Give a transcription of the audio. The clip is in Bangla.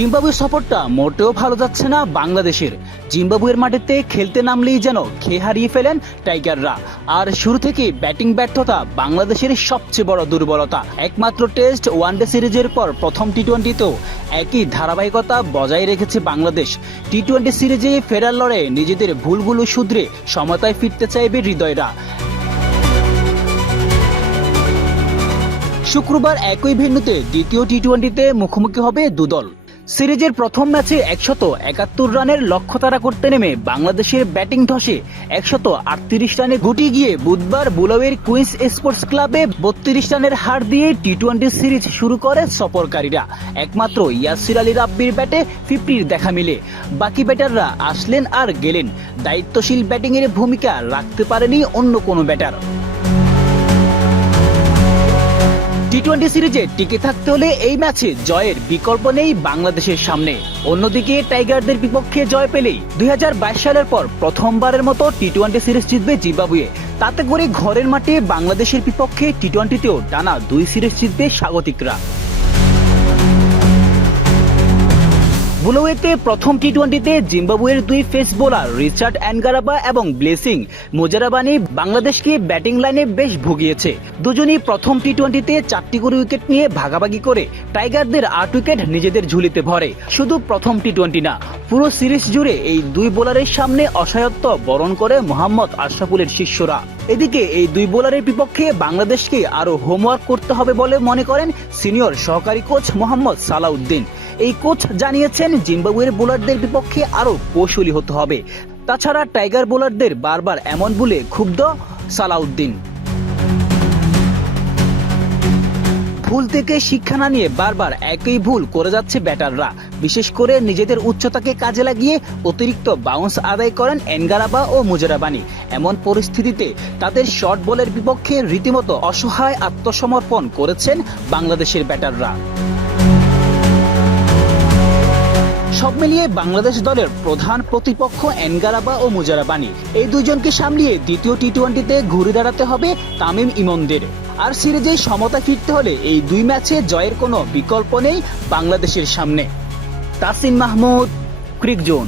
জিম্বাবুয়ে সফরটা মোটেও ভালো যাচ্ছে না বাংলাদেশের। জিম্বাবুয়ের মাটিতে খেলতে নামলেই যেন খেয়ে হারিয়ে ফেলেন টাইগাররা। আর শুরু থেকে ব্যাটিং ব্যর্থতা বাংলাদেশের সবচেয়ে বড় দুর্বলতা। একমাত্র টেস্ট ওয়ানডে সিরিজের পর প্রথম টি-20তেও একই ধারাবাহিকতা বজায় রেখেছে বাংলাদেশ। টি-20 সিরিজে ফেরার লড়াইয়ে নিজেদের ভুলগুলো শুধরে সমতায় ফিরতে চাইবে হৃদয়রা। শুক্রবার একই ভেন্যুতে দ্বিতীয় টি-20তে মুখোমুখি হবে দুদল। সিরিজের প্রথম ম্যাচে 171 রানের লক্ষ্য তাড়া করতে নেমে বাংলাদেশের ব্যাটিং ধসে 138 রানে গুটিয়ে গিয়ে বুধবার বুলাওয়ের কুইন্স স্পোর্টস ক্লাবে 32 রানের হার দিয়ে টি-20 সিরিজ শুরু করে সফরকারীরা। একমাত্র ইয়াসির আলী রাব্বির ব্যাটে 50-র দেখা মিলে। বাকি ব্যাটাররা আসলেন আর গেলেন। দায়িত্বশীল ব্যাটিংয়ের ভূমিকা রাখতে পারেনি অন্য কোনো ব্যাটার। টি-20 সিরিজে টিকে থাকতে হলে এই ম্যাচে জয়ের বিকল্প নেই বাংলাদেশের সামনে। অন্যদিকে টাইগারদের বিপক্ষে জয় পেলেই 2022 সালের পর প্রথমবারের মতো টি-20 সিরিজ জিতবে জিম্বাবুয়ে। তাতে করে ঘরের মাঠে বাংলাদেশের বিপক্ষে টি-20তেও টানা 2 সিরিজ জিতবে স্বাগতিকরা। বুলাওয়েতে প্রথম টি-20তে জিম্বাবুয়ের 2 পেস বোলার রিচার্ড এনগারাবা এবং ব্লেসিং মুজারাবানি বাংলাদেশকে ব্যাটিং লাইনে বেশ ভুগিয়েছে। দুজনই প্রথম টি-20তে 4টি করে উইকেট নিয়ে ভাগাভাগি করে টাইগারদের 8 উইকেট নিজেদের ঝুলিতে ভরে। শুধু প্রথম টি-20 না, পুরো সিরিজ জুড়ে এই 2 বোলারের সামনে অসহায়ত্ব বরণ করে মোহাম্মদ আশরাফুলের শিষ্যরা। এদিকে এই 2 বোলারের বিপক্ষে বাংলাদেশকে আরো হোমওয়ার্ক করতে হবে বলে মনে করেন সিনিয়র সহকারী কোচ মোহাম্মদ সালাউদ্দিন। এই কোচ জানিয়েছেন জিম্বাবুয়ের বোলারদের বিপক্ষে আরো কৌশলী হতে হবে। তাছাড়া টাইগার বোলারদের বারবার এমন বলে ক্ষুব্ধ সালাউদ্দিন। ভুল থেকে শিক্ষা না নিয়ে বারবার একই ভুল করে যাচ্ছে ব্যাটাররা। বিশেষ করে নিজেদের উচ্চতাকে কাজে লাগিয়ে অতিরিক্ত বাউন্স আদায় করেন এনগারাবা ও মুজারাবানি। এমন পরিস্থিতিতে তাদের শর্ট বলের বিপক্ষে রীতিমতো অসহায় আত্মসমর্পণ করেছেন বাংলাদেশের ব্যাটাররা। সব মিলিয়ে বাংলাদেশ দলের প্রধান প্রতিপক্ষ এনগারাবা ও মুজারাবানি। এই দুজনকে সামলিয়ে দ্বিতীয় টি-20তে ঘুরে দাঁড়াতে হবে তামিম ইমনদের। আর সিরিজে সমতা ফিরতে হলে এই 2 ম্যাচে জয়ের কোনো বিকল্প নেই বাংলাদেশের সামনে। তাসিম মাহমুদ, ক্রিক জোন।